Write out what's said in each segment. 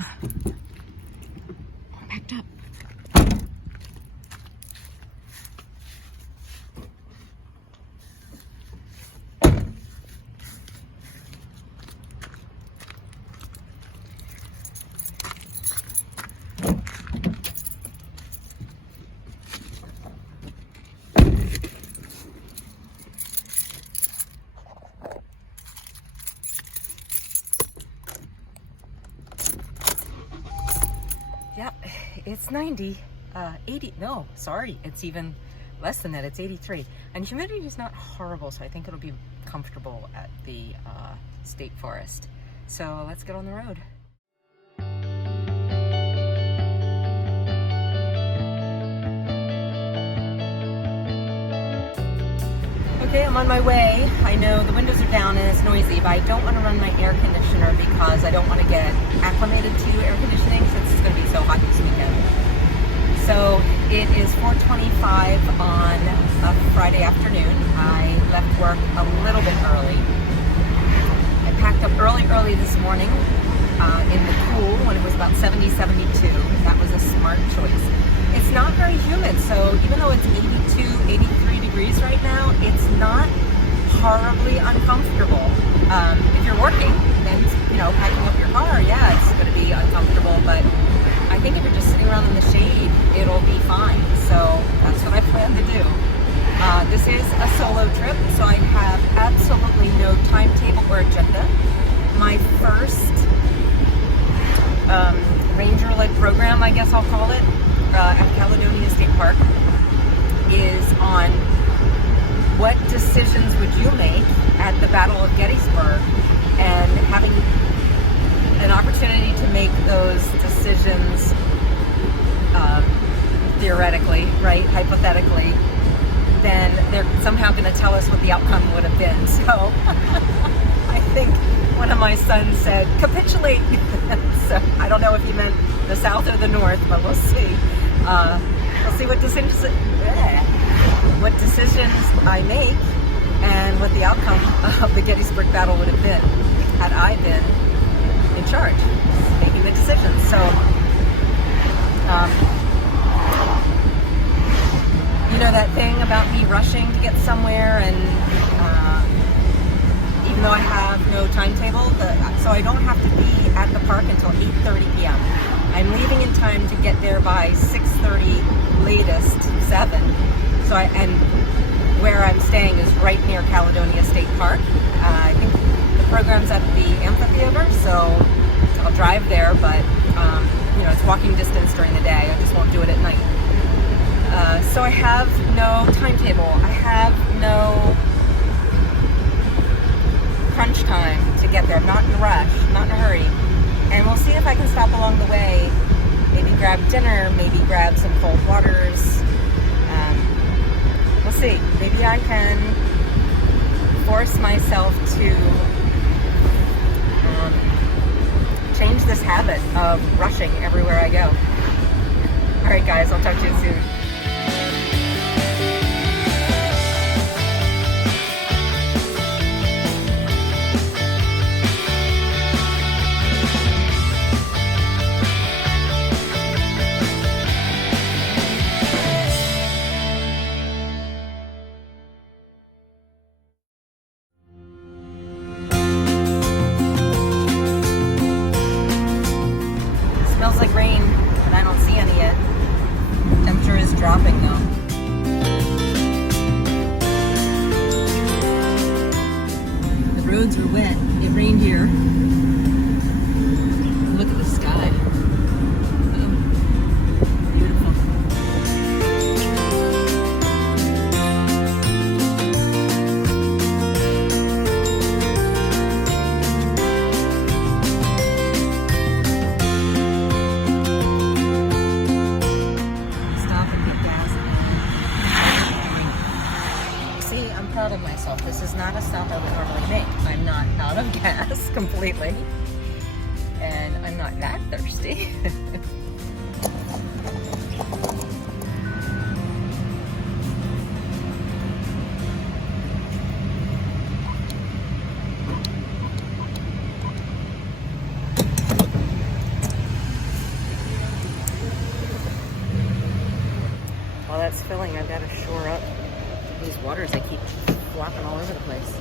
All packed up. Yep, it's 90, 80, no, sorry, it's even less than that, it's 83. And humidity is not horrible, so I think it'll be comfortable at the state forest. So let's get on the road. Okay, I'm on my way. I know the windows are down and it's noisy, but I don't want to run my air conditioner because I don't want to get acclimated to air conditioning since it's going to be so hot this weekend. So it is 4:25 on a Friday afternoon. I left work a little bit early. I packed up early this morning in the cool when it was about 70, 72. That was a smart choice. It's not very humid, so even though it's 82, 83 degrees right now, it's not horribly uncomfortable. If you're working, then, packing up your car, yeah, it's going to be uncomfortable, but I think if you're just sitting around in the shade, it'll be fine. So that's what I plan to do. This is a solo trip, so I have absolutely no timetable or agenda. My first ranger-led program, I guess I'll call it, at Caledonia State Park is on what decisions would you make at the Battle of Gettysburg, and having an opportunity to make those decisions theoretically, right, hypothetically, then they're somehow going to tell us what the outcome would have been. So I think one of my sons said, capitulate. So I don't know if he meant the South or the North, but we'll see. We'll see what decisions I make and what the outcome of the Gettysburg battle would have been had I been in charge, making the decisions. So, that thing about me rushing to get somewhere, and even though I have no timetable, so I don't have to be at the park until 8:30 p.m. I'm leaving in time to get there by 6:30, latest 7. So and where I'm staying is right near Caledonia State Park. I think the program's at the amphitheater, so I'll drive there, but it's walking distance during the day. I just won't do it at night. So I have no timetable. I have no crunch time to get there. I'm not in a rush, not in a hurry. And we'll see if I can stop along the way, maybe grab dinner, maybe grab some cold waters. We'll see. Maybe I can force myself to change this habit of rushing everywhere I go. All right, guys, I'll talk to you soon. Smells like rain, but I don't see any yet. Temperature is dropping though. The roads are wet. It rained here. Look at the sky. Oh, beautiful. Proud of myself. This is not a stop I would normally make. I'm not out of gas completely, and I'm not that thirsty. that's filling, I've got to shore up these waters. They keep flopping all over the place.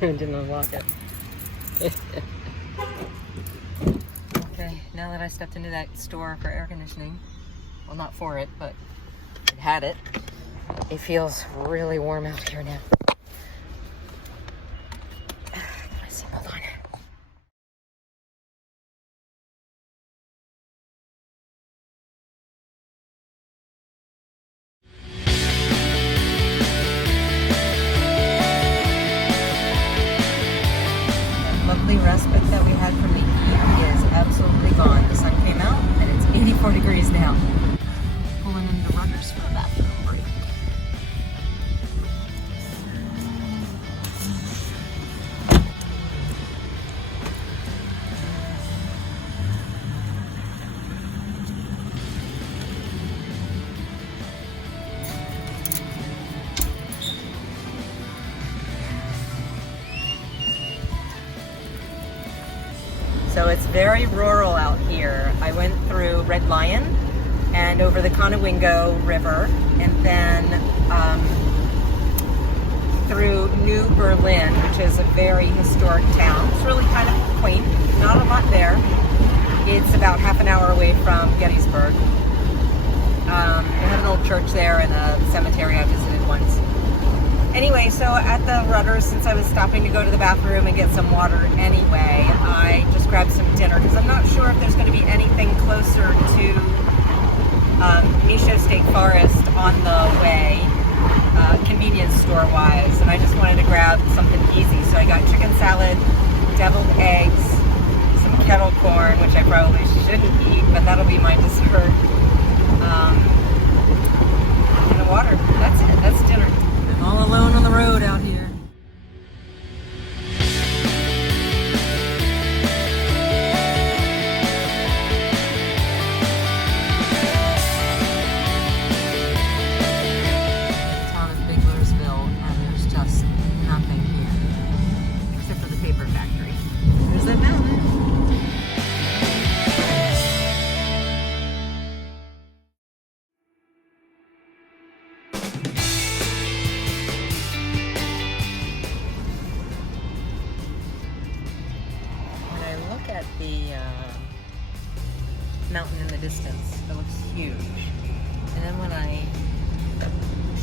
I didn't unlock it. Okay, now that I stepped into that store for air conditioning, well, not for it, but it had it. It feels really warm out here now. Let's see, hold on. Lovely respite that we had from the heat is absolutely gone. The sun came out and it's 84 degrees now. Pulling into Rutgers for a bathroom break. So it's very rural out here. I went through Red Lion and over the Conowingo River, and then through New Berlin, which is a very historic town. It's really kind of quaint, not a lot there. It's about half an hour away from Gettysburg. They have an old church there and a cemetery I visited once. Anyway, so at the Rutgers, since I was stopping to go to the bathroom and get some water anyway, I just grabbed some dinner because I'm not sure if there's going to be anything closer to Michaux State Forest on the way, convenience store-wise, and I just wanted to grab something easy. So I got chicken salad, deviled eggs, some kettle corn, which I probably shouldn't eat, but that'll be my dessert, and the water. That's it. That's dinner. All alone on the road out here. The town is Biglersville, and there's just nothing here except for the paper factory. There's that mountain. At the mountain in the distance, it looks huge, and then when I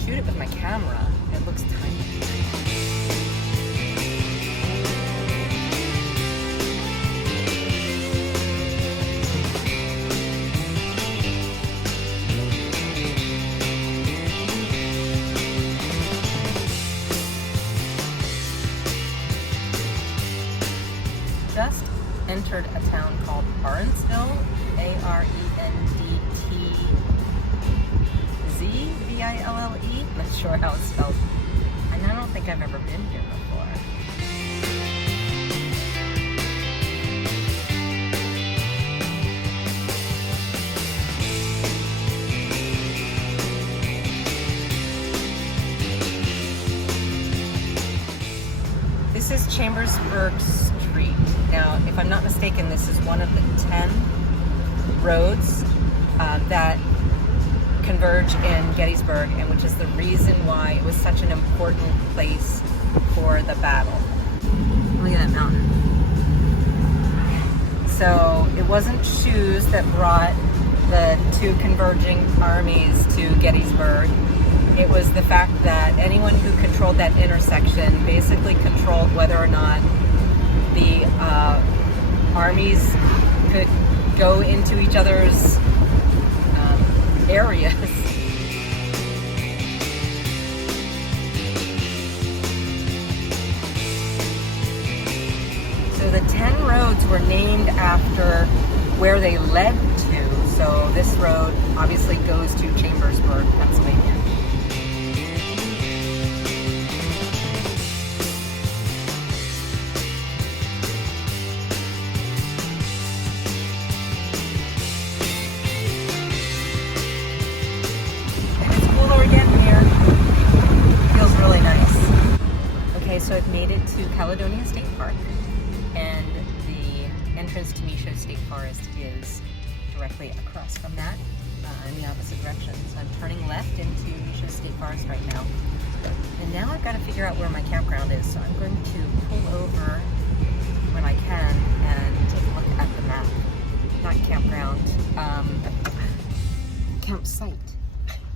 shoot it with my camera, it looks tiny. Just entered a town called Arendsville, Arendtze, not sure how it's spelled. And I don't think I've ever been here before. This is Chambersburg Street. Now, if I'm not mistaken, this is one of the 10 roads that converge in Gettysburg, and which is the reason why it was such an important place for the battle. Look at that mountain. So it wasn't shoes that brought the two converging armies to Gettysburg. It was the fact that anyone who controlled that intersection basically controlled whether or not the armies could go into each other's areas. So the 10 roads were named after where they led to. So this road obviously goes to Chambersburg, Pennsylvania. Okay, so I've made it to Caledonia State Park, and the entrance to Michaux State Forest is directly across from that, in the opposite direction. So I'm turning left into Michaux State Forest right now. And now I've got to figure out where my campground is, so I'm going to pull over when I can and take a look at the map. Not campground, campsite.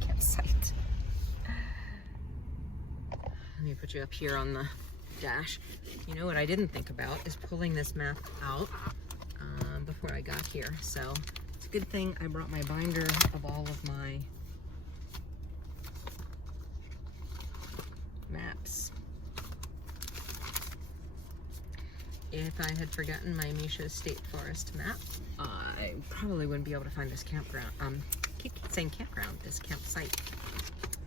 Campsite. Let me put you up here on the dash. You know what I didn't think about is pulling this map out before I got here. So it's a good thing I brought my binder of all of my maps. If I had forgotten my Michaux State Forest map, I probably wouldn't be able to find this campground. Keep saying campground, this campsite,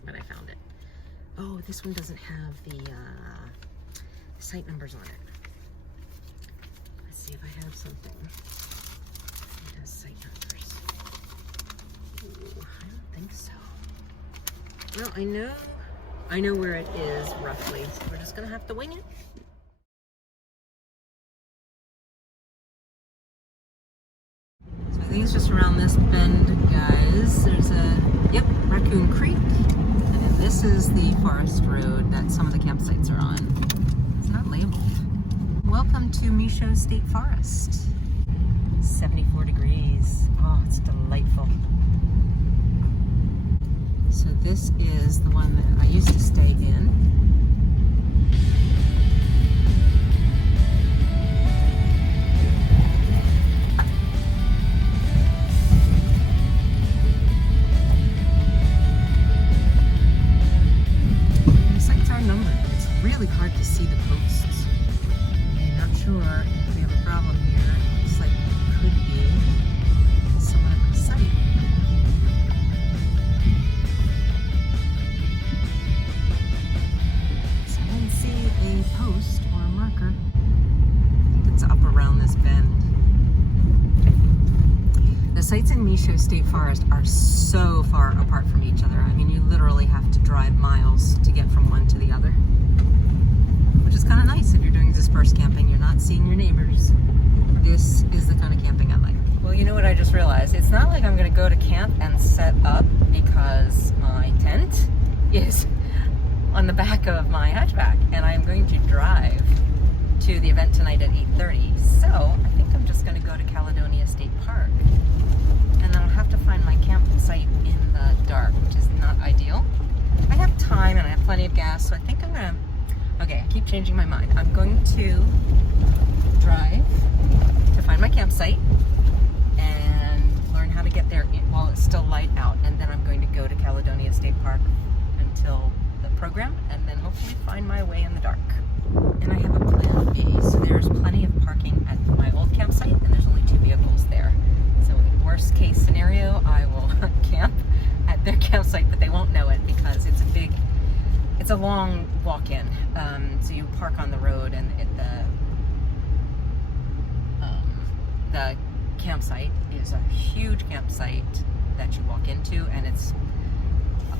but I found it. Oh, this one doesn't have the site numbers on it. Let's see if I have something. It has site numbers. Ooh, I don't think so. Well, I know where it is roughly, so we're just gonna have to wing it. So I think it's just around this bend, guys. There's yep, Raccoon Creek. And then this is the forest road that some of the campsites are on. It's not labeled. Welcome to Michaux State Forest. 74 degrees. Oh, it's delightful. So this is the one that I used to stay in. The sites are numbered, but it's really hard to see the posts. I'm not sure if we have a problem here. It looks like it could be someone at my site. A post or a marker. I think it's up around this bend. The sites in Michaux State Forest are so far apart from each other. I mean, you literally have to drive miles to get from one to the other, which is kind of nice if you're doing dispersed camping. You're not seeing your neighbors. This is the kind of camping I like. Well, you know what I just realized? It's not like I'm going to go to camp and set up because my tent is on the back of my hatchback, and I'm going to drive to the event tonight at 8:30. So I think I'm just going to go to Caledonia State Park, and then I'll have to find my campsite in the dark, which is not ideal. I have time and I have plenty of gas, so I think I'm gonna, okay, I keep changing my mind. I'm going to drive to find my campsite and learn how to get there while it's still light out, and then I'm going to go to Caledonia State Park until program, and then hopefully find my way in the dark. And I have a plan B. So there's plenty of parking at my old campsite, and there's only 2 vehicles there. So worst case scenario, I will camp at their campsite, but they won't know it because it's a long walk-in. So you park on the road, and the campsite is a huge campsite that you walk into, and it's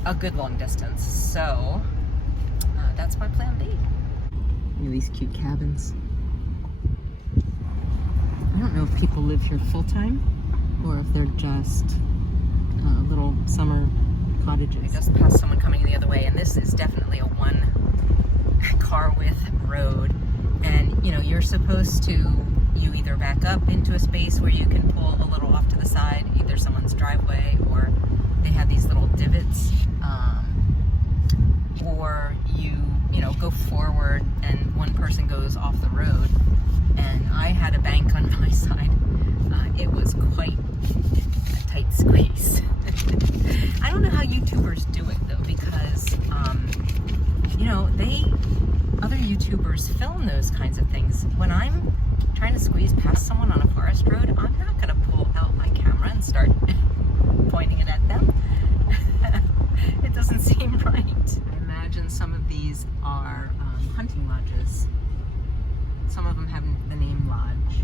a good long distance. So that's my plan B. Look at these cute cabins. I don't know if people live here full-time or if they're just little summer cottages. I just passed someone coming the other way, and this is definitely a one car width road, and you know, you're supposed to either back up into a space where you can pull a little off to the side, either someone's driveway, or they have these little divots, or you know, go forward and one person goes off the road. And I had a bank on my side. It was quite a tight squeeze. I don't know how YouTubers do it though, because you know, other YouTubers film those kinds of things. When I'm trying to squeeze past someone on a forest road, I'm not gonna pull out my camera and start pointing it at them. It doesn't seem right. I imagine some of these are hunting lodges. Some of them have the name lodge.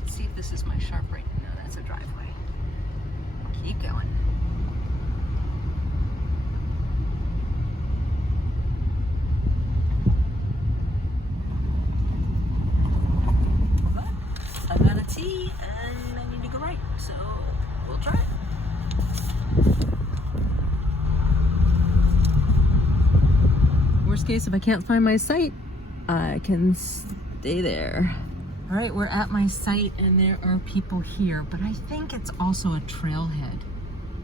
Let's see if this is my sharp right. No, that's a driveway. Keep going. we'll try. Worst case, if I can't find my site, I can stay there. All right, we're at my site and there are people here, but I think it's also a trailhead.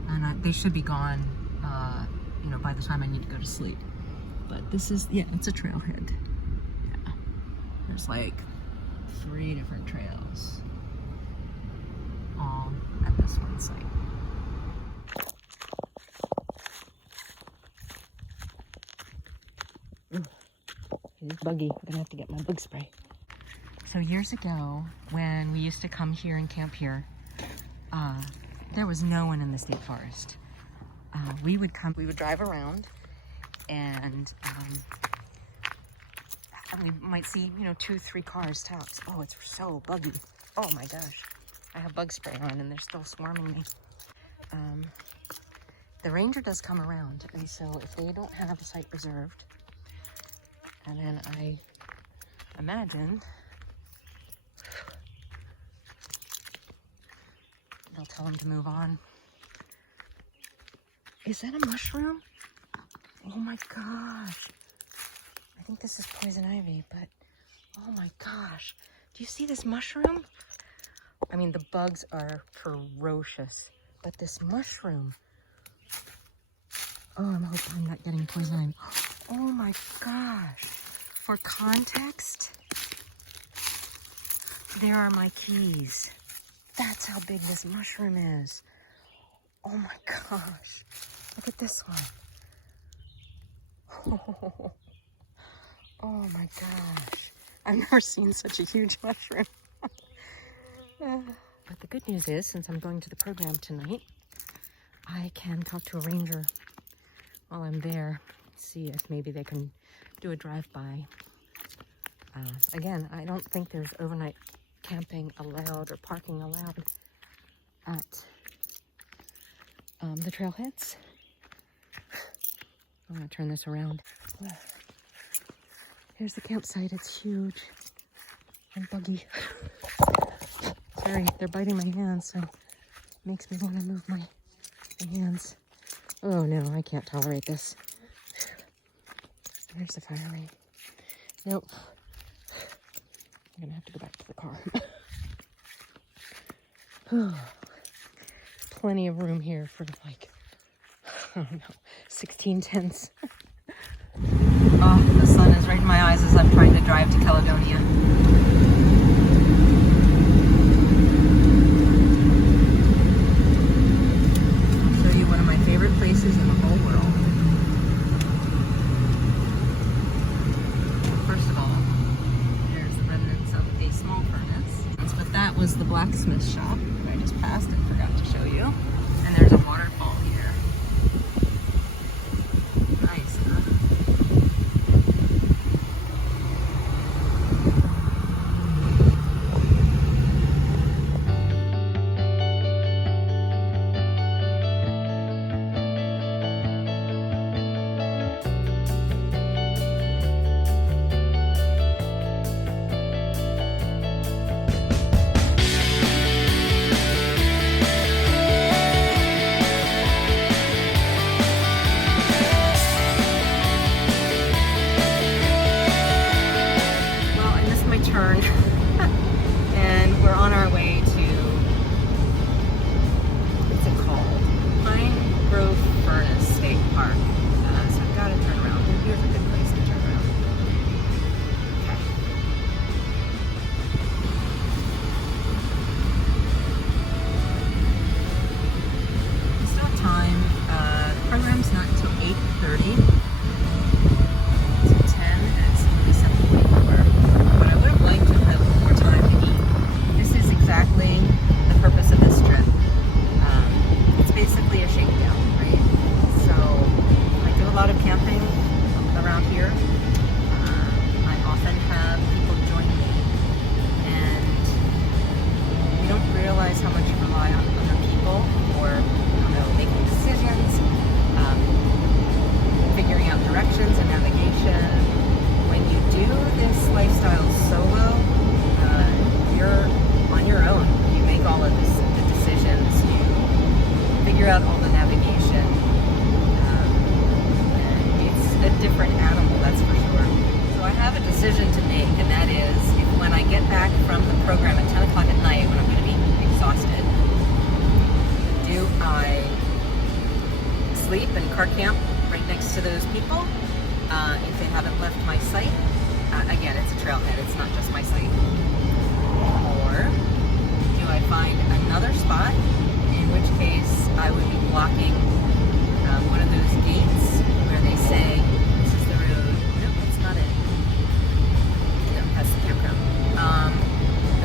And they should be gone, you know, by the time I need to go to sleep. But this is, yeah, it's a trailhead. Yeah. There's like 3 different trails, all at this one site. It is buggy. I'm gonna have to get my bug spray. So years ago, when we used to come here and camp here, there was no one in the state forest. We would drive around, and we might see, you know, 2-3 cars tops. Oh, it's so buggy. Oh my gosh. I have bug spray on and they're still swarming me. The ranger does come around, and so if they don't have a site reserved, and then I imagine they'll tell them to move on. Is that a mushroom? Oh my gosh. I think this is poison ivy, but oh my gosh. Do you see this mushroom? I mean, the bugs are ferocious, but this mushroom. Oh, I hope I'm not getting poison ivy. Oh my gosh. For context, there are my keys. That's how big this mushroom is. Oh my gosh. Look at this one. Oh my gosh. I've never seen such a huge mushroom. But the good news is, since I'm going to the program tonight, I can talk to a ranger while I'm there, see if maybe they can do a drive-by. Again, I don't think there's overnight camping allowed or parking allowed at the trailheads. I'm gonna turn this around. Here's the campsite. It's huge and buggy. Sorry, they're biting my hands, so it makes me want to move my hands. Oh no, I can't tolerate this. There's the fire ring. Nope. I'm gonna have to go back to the car. Plenty of room here for like, I don't know, 16 tents. Oh, the sun is right in my eyes as I'm trying to drive to Caledonia. I'll show you one of my favorite places in the whole world. First of all, there's the remnants of a small furnace. But that was the blacksmith shop that I just passed and forgot to show you. And there's a waterfall here. Nice, huh? car camp right next to those people if they haven't left my site. Again, it's a trailhead, it's not just my site. Or do I find another spot, in which case I would be blocking one of those gates where they say, this is the road. Nope, that's not it. No, that's the campground.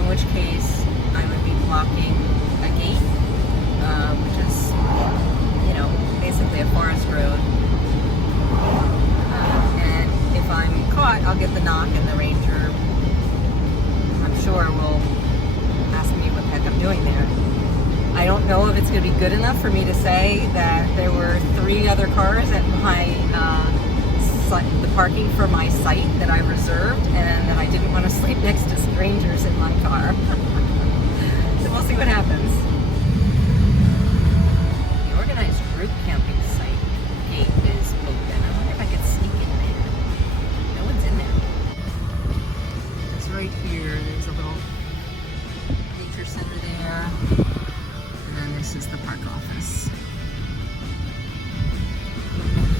In which case I would be blocking a gate, which is, you know, basically a forest road. And if I'm caught, I'll get the knock, and the ranger, I'm sure, will ask me what the heck I'm doing there. I don't know if it's going to be good enough for me to say that there were 3 other cars at my the parking for my site that I reserved, and that I didn't want to sleep next to strangers in my car. So we'll see what happens. The organized group camping site gate is open. I wonder if I could sneak in there. No one's in there. It's right here. There's a little nature center there. And then this is the park office.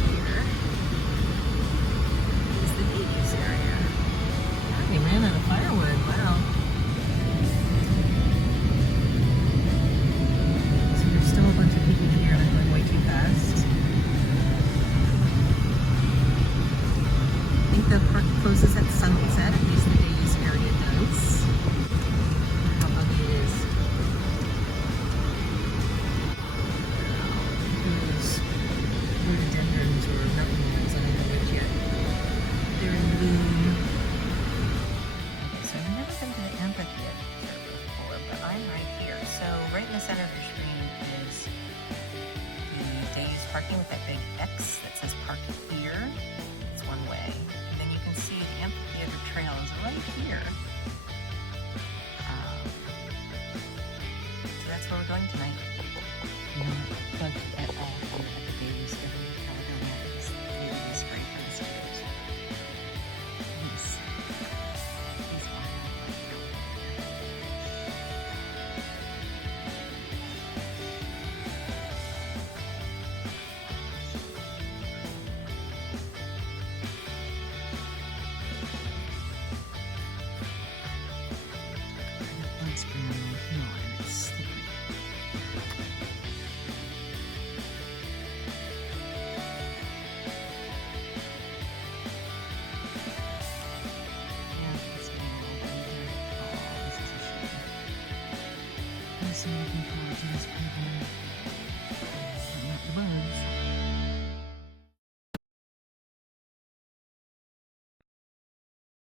Here is the babies area. God, they ran out of firewood. Wow. So there's still a bunch of people here, and I'm going way too fast. I think the park closes at sunset, at least the babies area does. Look how ugly it is. Those rhododendrons or mountain ones, I don't know which yet. They're in bloom. Okay, so I've never been to the amphitheater before, but I'm right here. So right in the center of your screen is the day use parking with that big X that says park here. It's one way. And then you can see the amphitheater trail is right here. So that's where we're going tonight. Not bugged at all at the day use